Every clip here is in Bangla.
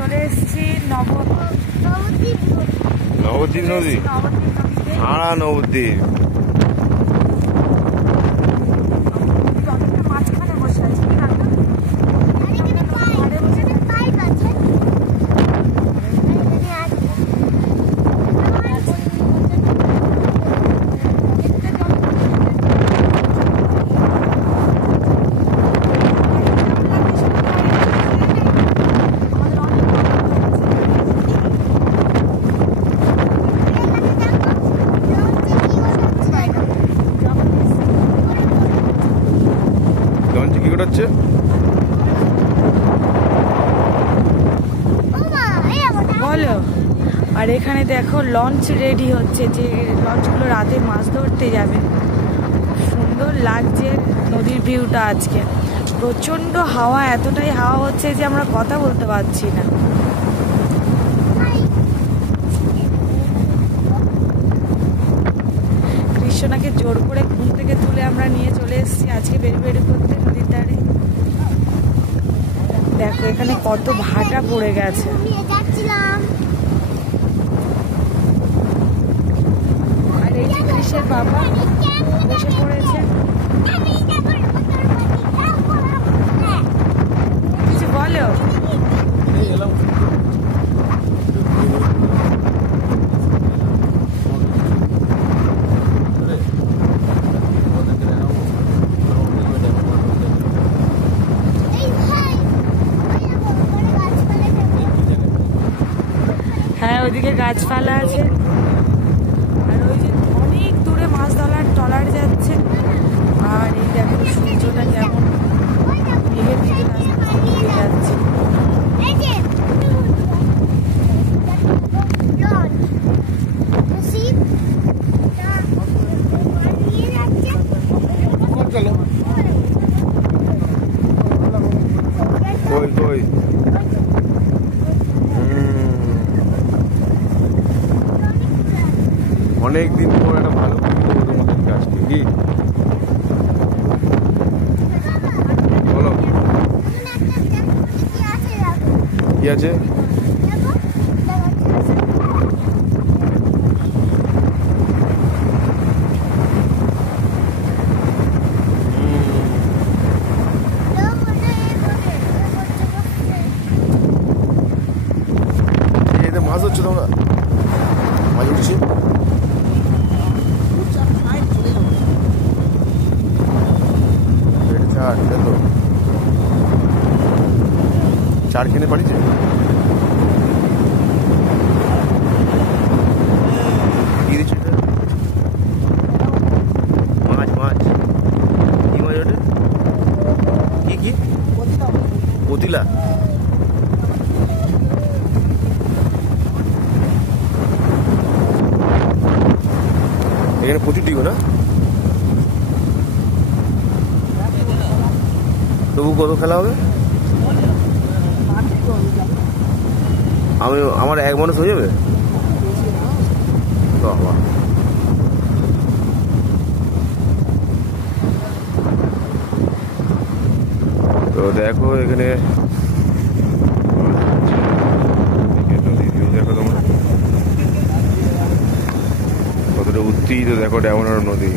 চলে এসেছি নবদ্বীপ নদী, হাড়া নবদ্বীপ। মাঝখানে বসে আছি। বলো। আর এখানে দেখো লঞ্চ রেডি হচ্ছে, যে লঞ্চগুলো রাতে মাছ ধরতে যাবে। সুন্দর লাগছে নদীর ভিউটা আজকে। প্রচন্ড হাওয়া, এতটাই হাওয়া হচ্ছে যে আমরা কথা বলতে পারছি না। কৃষ্ণাকে জোর করে ঘুম থেকে তুলে আমরা নিয়ে চলে এসেছি আজকে বেড়ি করতে নদীর ধারে। দেখো এখানে কত ভাটা পড়ে গেছে। আর এই যে কৃষ্ণের বাবা বসে পড়েছে। কিছু বলো। হ্যাঁ, ওইদিকে গাছপালা আছে। আর ওই যে অনেক দূরে মাছ ধরার ট্রলার যাচ্ছে। আর এই দেখো সূর্যটা কেমন মেঘের দিকে যাচ্ছে। অনেকদিন পর একটা ভালো তোমাদেরকে আজকে কি বলো, কি আছে? মাছ হচ্ছে তোমরা, মাছ উঠছে। চার কিনে পাঠিয়েছে। কি দিচ্ছে এটা? মাছ মাছ কি মাছ ওটা? কি কি পতিলা? এখানে প্রচুর ডিগো না? তবু কত খেলা হবে? আমার এক মানুষ হয়ে যাবে? বাবা, তো দেখো এখানে দেখো তোমরা কতটা উত্তীত। দেখো ড্যামনার নদী।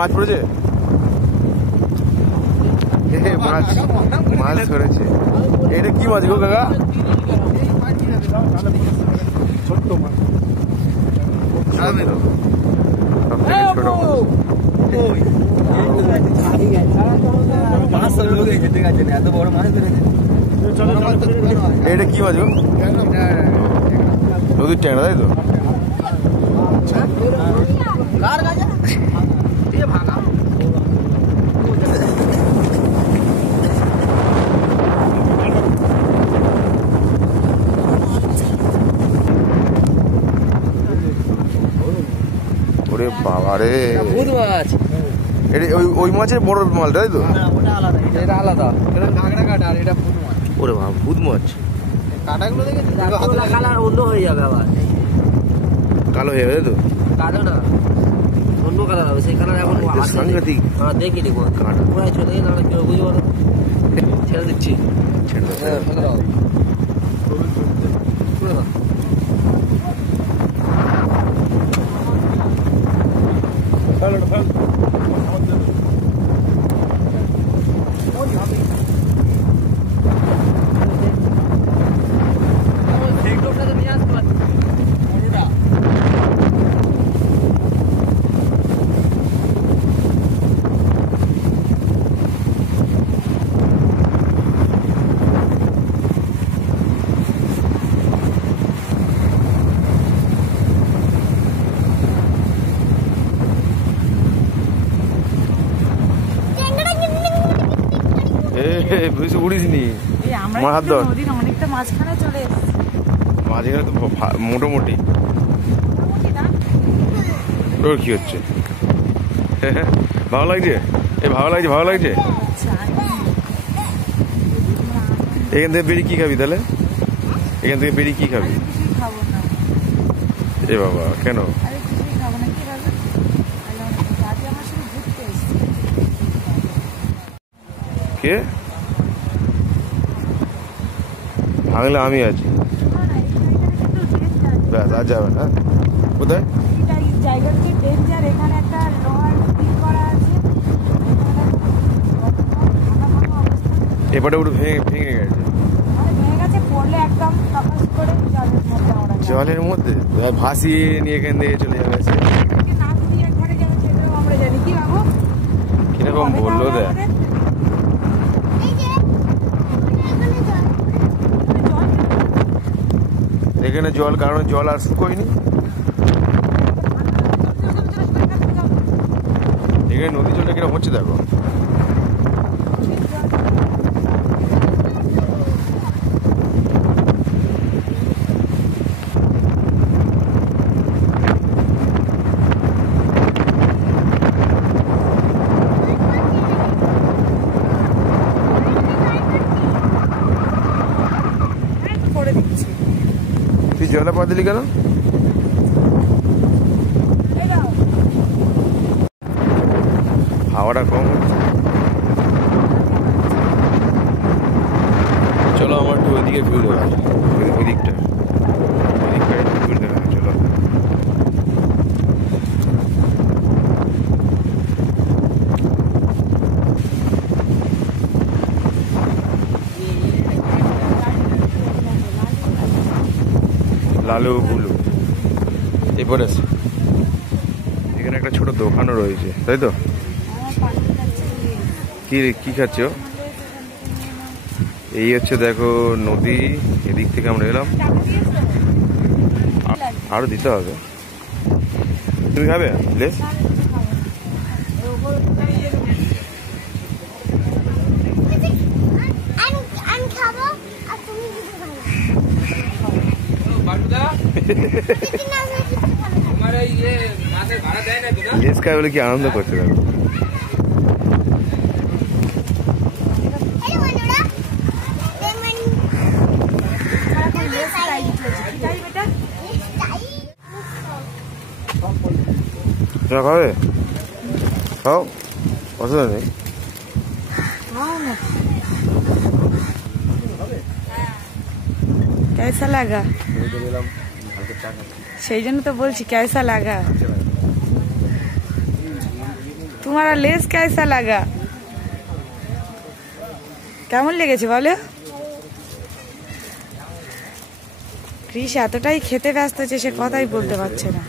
মাছ পড়েছে, মাছ মাছ ধরেছে। এটা কি মাছ গো কাকা? ছোট্ট মাছ, এত বড় মাছ ধরেছে। এটা কি মাছ গো? নদীর ট্যাংরা, তাই তো? ওরে বাবা রে, ভূত মাছ। ওই মাছের বড় মালটা, তাই তো? ওটা আলাদা, এটা আলাদা। এটা কাঁকড়া কাটা আর এটা ভূত মাছ। ওরে বাবা, ভূত মাছ। কাটাগুলো দেখেছি কালার অন্য হয়ে যাবে আবার কালো হয়ে যাবে তো কালো না অন্য কালার হবে সেই কালার এখন সাংঘাতিক দেখিনি পুরাই চলে গেলে আমরা কেউ বুঝবো না ছেড়ে দিচ্ছি ছেড়ে দাও বেশি উড়িসনি আমার হাত ধর অনেকটা মাঝখানে চলে এসেছে মাঝখানে তো মোটামুটি তোর কি হচ্ছে ভালো লাগছে ভালো লাগছে এখান থেকে বেরিয়ে কি খাবি তাহলে এখান থেকে বেরিয়ে কি খাবি এ বাবা কেন কে ভাঙলে আমি আছি ব্যাস আর যাবে না কোথায় জায়গাটা ডেঞ্জার এখানে একটা লোহার করা আছে এবারে পুরো ভেঙে গেছে পড়লে একদম করে জলের মধ্যে ভাসিয়ে নিয়ে এখান থেকে চলে যাবে আমরা জানি কি বাবু কিরকম বললো দেখ এখানে জল কারণ জল আর শুকোয়নি এখানে নদী জলটা কিরকম হচ্ছে দেখো তুই জলে পা দিলি কেন হাওয়াটা কম চলো আমার একটু ওইদিকে ভিউ দেওয়া ওইদিকটা ভিউ দেওয়া চলো লালু বুলু এরপরে আছে এখানে একটা ছোট দোকানও রয়েছে তাই তো কি খাচ্ছ এই হচ্ছে দেখো নদী এদিক থেকে আমরা এলাম আরো দিতে হবে তুমি খাবে লেস লেস খায় বলে কি আনন্দ করছে দেখো খাবে খাও অসুবিধা নেই कैसा लगा সেই জন্য তো বলছি कैसा लगा तुम्हारा लेस कैसा लगा কেমন লেগেছে বলো ক্রিস এতটাই খেতে ব্যস্ত যে সে কথাই বলতে পারছে না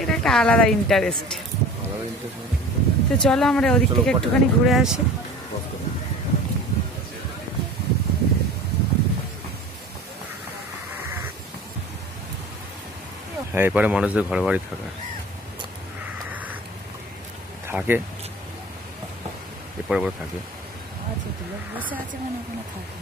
এটা একটা আলাদা ইন্টারেস্ট তো চলো আমরা ওদিক থেকে একটুখানি ঘুরে আসি হ্যাঁ এপারে মানুষদের ঘরে বাড়ি থাকে এপারে পরে থাকে বসে আছে মানে ওখানে থাকে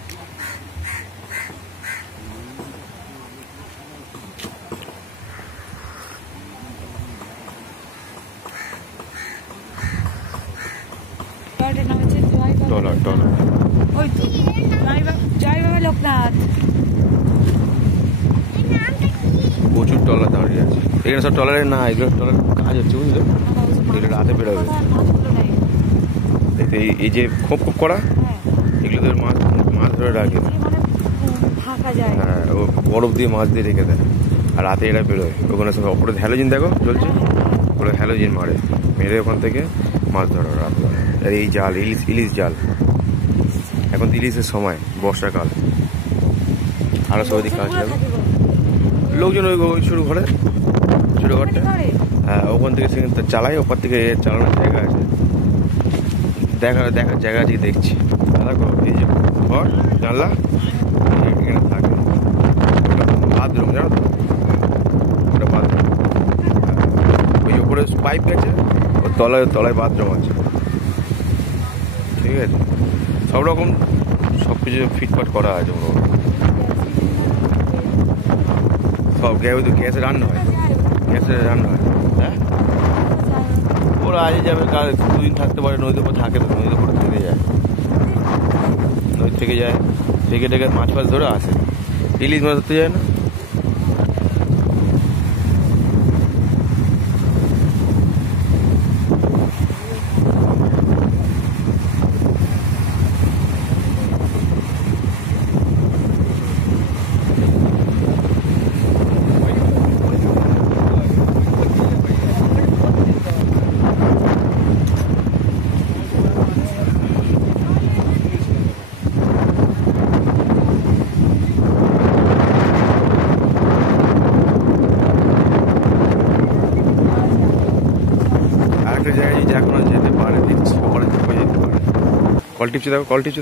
নাম হচ্ছে জয় টলার ওই তো জয় বাবা লোকনাথ। প্রচুর টলার দাঁড়িয়ে আছে এখানে। সব টলারে না, এগুলো টলার কাজ হচ্ছে বুঝলে, এগুলো রাতে বেরোবে। দেখতে এই যে খোপ করা, এগুলো তোর মাছ ধরে রাখে। হ্যাঁ, ও বরফ দিয়ে মাছ দিয়ে রেখে দেয়, আর রাতে এরা বেরোয়। ওখানে সব ওপরে হ্যালোজিন দেখো চলছে, ওরা হ্যালোজিন মেরে ওখান থেকে মাছ ধরো রাতে। আর এই জাল, ইলিশ জাল, এখন ইলিশের সময়, বর্ষাকাল। আরো সবাই দিকে কাজ যাবে লোকজন, ওই ছোটো ঘরটা। হ্যাঁ, ওখান থেকে সেখানে চালাই, ওপর থেকে চালানোর জায়গা আছে, দেখার জায়গা আছে। দেখছি দেখো, এই যে ঘর জানলা, এখানে থাকে বাথরুম, জানো তো, ওটা বাথরুম। ওই উপরে পাইপ গেছে, ওর তলায় বাথরুম আছে। ঠিক আছে, সব রকম সব কিছু ফিটফাট করা আছে। সব গ্যাসে রান্না হয়, হ্যাঁ। ওরা আজে যাবে, কাল 2 দিন থাকতে পারে, নদীর উপর থাকে, তো নদীর উপরে থেকে যায়, নদী থেকে যায়, থেকে মাছ ধরে আসে। ইলিশ মাছ ধরতে যায় না। একটা জায়গায় যে এখনো যেতে পারে, দেখছি ওখানে যেতে পারে। কল টিপছে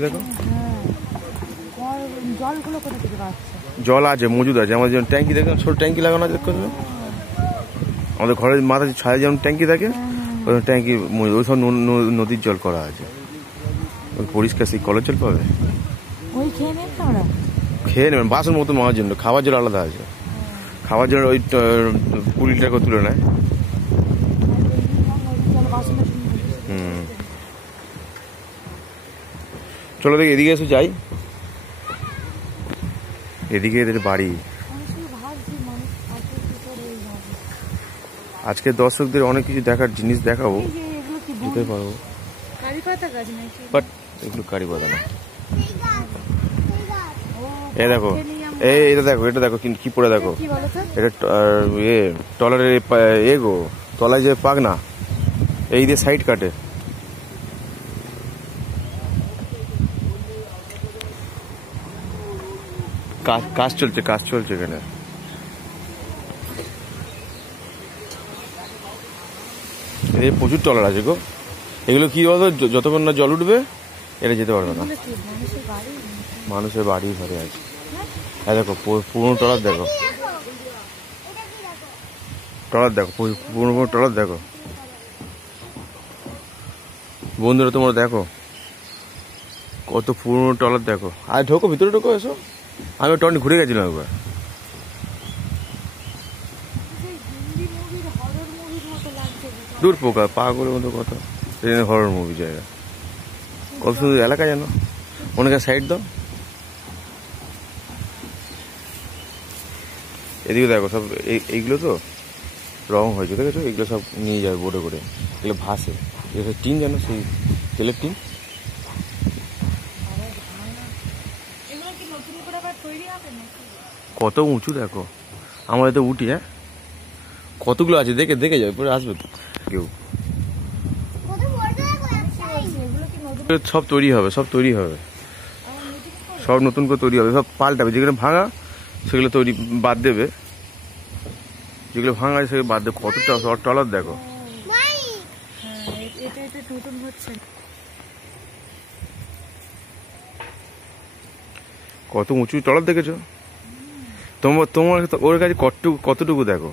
দেখো। জল আছে, মজুদ আছে। আমাদের যেমন ট্যাঙ্কি দেখো, ছোট ট্যাঙ্কি লাগানো আছে, দেখো আমাদের ঘরের মাথায় ছায়া যেমন ট্যাঙ্কি থাকে, ওই ট্যাঙ্কি ওই সব নদীর জল করা আছে। ওই পরিষ্কার সেই কলের জল পাবে, খেয়ে নেবেন। বাসন মতো মাওয়ার জন্য খাবার জল আলাদা আছে, খাবার জন্য ওই 20 লিটার করে তুলে নেয়। চলো দেখি, এদিকে এসে যাই, এদিকে এদের বাড়ি। আজকে দর্শকদের অনেক কিছু দেখার জিনিস দেখাবো, দিতে পারবো, বাট এগুলো কারি পাতা না। এটা দেখো কি পড়ে দেখো, এটা টলারের গো, তলায় যে পাক না, এই দিয়ে সাইড কাটে। কাজ চলছে এখানে। প্রচুর টলার আছে গো। এগুলো কি বলতো, যতক্ষণ না জল উঠবে এটা যেতে পারবে না। মানুষের বাড়ি ঘরে আছে। হ্যাঁ দেখো, পুরনো টলার দেখো, পুরনো টলার দেখো বন্ধুরা, তোমরা দেখো কত পুরনো টলার দেখো। আর ঢোকো, ভিতরে ঢোকো, এসো। আমি টন ঘুরে গেছিলাম একবার। দূর পোকা পাগলের মতো কথা, হরর মুভি জায়গা, কত সুন্দর এলাকা জানো। অনেকে সাইড দাও, এদিকে দেখো সব এইগুলো তো রং হয়েছে, দেখেছো? এগুলো সব নিয়ে যাবে বোটে করে, এগুলো ভাসে। এগুলো টিন জানো, সেই তেলের টিন। কত উঁচু দেখো, আমরা তো উঠি। হ্যাঁ, কতগুলো আছে, দেখে যাবে, পরে আসবে তো কেউ। সব তৈরি হবে, সব নতুন করে তৈরি হবে, সব পাল্টাবে। যেগুলো ভাঙা সেগুলো তৈরি বাদ দেবে, যেগুলো ভাঙা আছে সেগুলো বাদ দেবে। কত টলার দেখো, কত উঁচু টলার দেখেছো? তোমার ওর কাছে কতটুকু দেখো।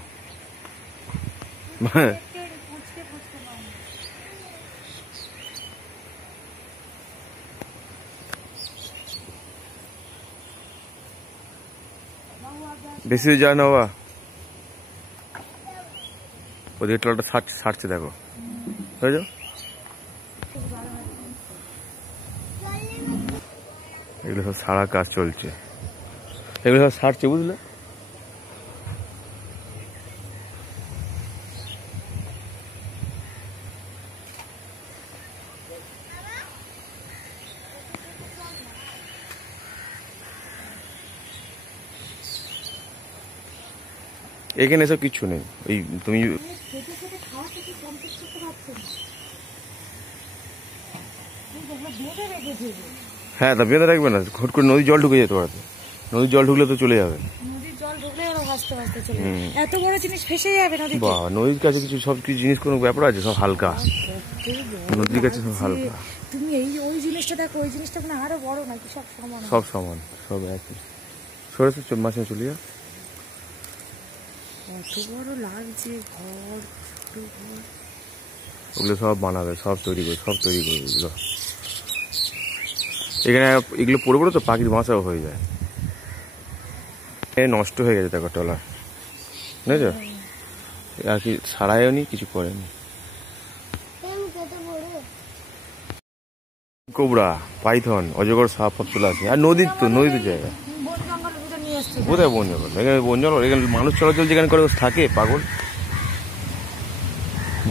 বেশি যায় না বাবা, ওদিকে টলারটা ছাড়ছে দেখো, বুঝেছো? এগুলো সব সারা কাজ চলছে, এগুলো সব সারছে বুঝলে। এখানে এসব কিচ্ছু নেই, ওই তুমি হ্যাঁ তা বেঁধে রাখবে না, হুট করে নদীর জল ঢুকে যেতে পারে, নদীর জল ঢুকলে তো চলে যাবে। এত বড় জিনিস ফেসে যাবে নদীতে। বাহ, নদীর কাছে কিছু সব কিছু জিনিস কোনো ব্যাপার আছে, সব হালকা, নদীর কাছে সব হালকা। তুমি এই ওই জিনিসটা দেখো, ওই জিনিসটা মানে আরো বড় নাকি? সব সমান, সব সমান, সব একই। সরেছে মাঝে চলে যা। কত বড় লাগছে ঘর, ছোট ঘর। ওগুলো সব বানাবে, সব তৈরি করবে, সব তৈরি করবে এগুলো। এখানে এগুলো পড়ে পড়ে তো পাখির বাসাও হয়ে যায়। নষ্ট হয়ে গেছে দেখো ট্রলার, বুঝেছো? আর কি সারাইও নি, কিছু করেনি। কোবরা, পাইথন, অজগর, সাপ ফাপ চলে আসে। আর নদীর তো, নদীতে জায়গা কোথায় বন জঙ্গল? এখানে বন জঙ্গল, এখানে মানুষ চলাচল যেখানে করে থাকে পাগল।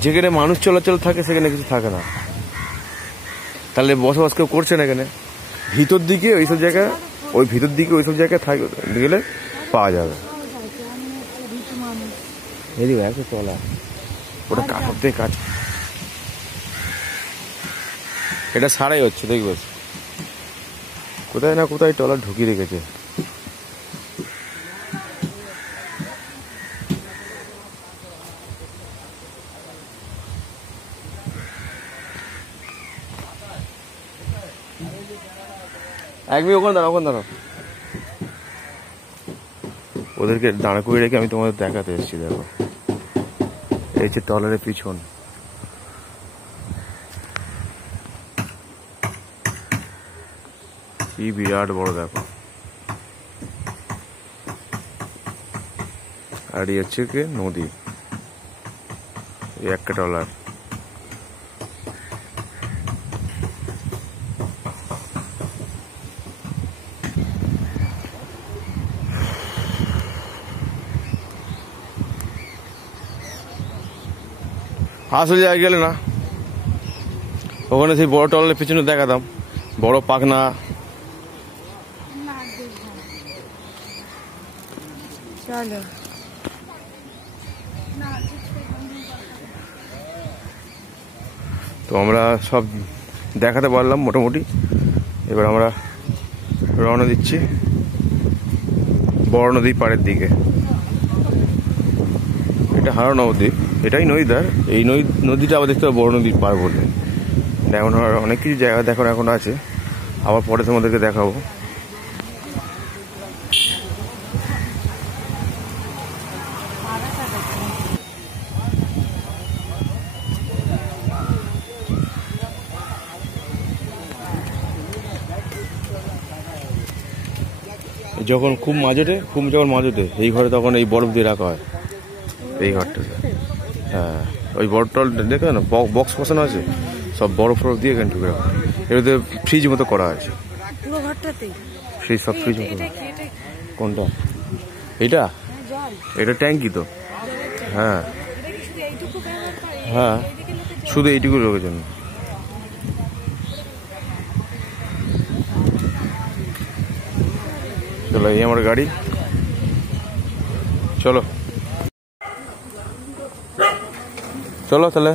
যেখানে মানুষ চলাচল থাকে সেখানে কিছু থাকে না, তাহলে বসবাস কেউ করছে না এখানে। ভিতর দিকে ওইসব জায়গায়, ওই ভিতর দিকে ওইসব জায়গায় গেলে পাওয়া যাবে। এদিকে একটা তলা, ওটা কাটতে কাজ, এটা সারাই হচ্ছে দেখবে, কোথায় না কোথায় ট্রলার ঢুকিয়ে রেখেছে। একদিন ওখানে দাঁড়াও, ওখানে দাঁড়াও, ওদেরকে দাঁড়া করে রেখে আমি তোমাদের দেখাতে এসেছি। দেখো এই যে ট্রলারের পিছন, কি বিরাট বড় দেখো। আর এই হচ্ছে কি নদী, এই একটা ট্রলার। আসলে জায়গা গেলে না, ওখানে সেই বড় ট্রলারের পিছনে দেখাতাম, বড় পাখনা। চলো তো আমরা সব দেখাতে পারলাম মোটামুটি। এবার আমরা রওনা দিচ্ছি বড় নদীর পাড়ের দিকে। এটা হাওড়া নবদ্বীপ, এটাই নদীদার। এই নদীটা আবার দেখতে হবে বড় নদীর পাড় বলে। এখন অনেক কিছু জায়গা দেখার এখন আছে, আবার পরে তোমাদেরকে দেখাবো। যখন খুব মাঝেটে, যখন মাঝেটে এই ঘরে তখন এই বরফ দিয়ে রাখা হয়, এই ঘরটাতে। হ্যাঁ, ওই বরফ দেখে না, বক্স বসানো আছে, সব বরফ ফরফ দিয়ে এখানে ঢুকে রাখা। এটাতে ফ্রিজ মতো করা আছে পুরো ঘরটাতেই, ফ্রিজ, সব ফ্রিজ মতো। কোনটা? এটা এটা ট্যাঙ্কি তো। হ্যাঁ হ্যাঁ, শুধু এইটুকু লোকের জন্য। চলো, এই আমার গাড়ি, চলো চলো তাহলে।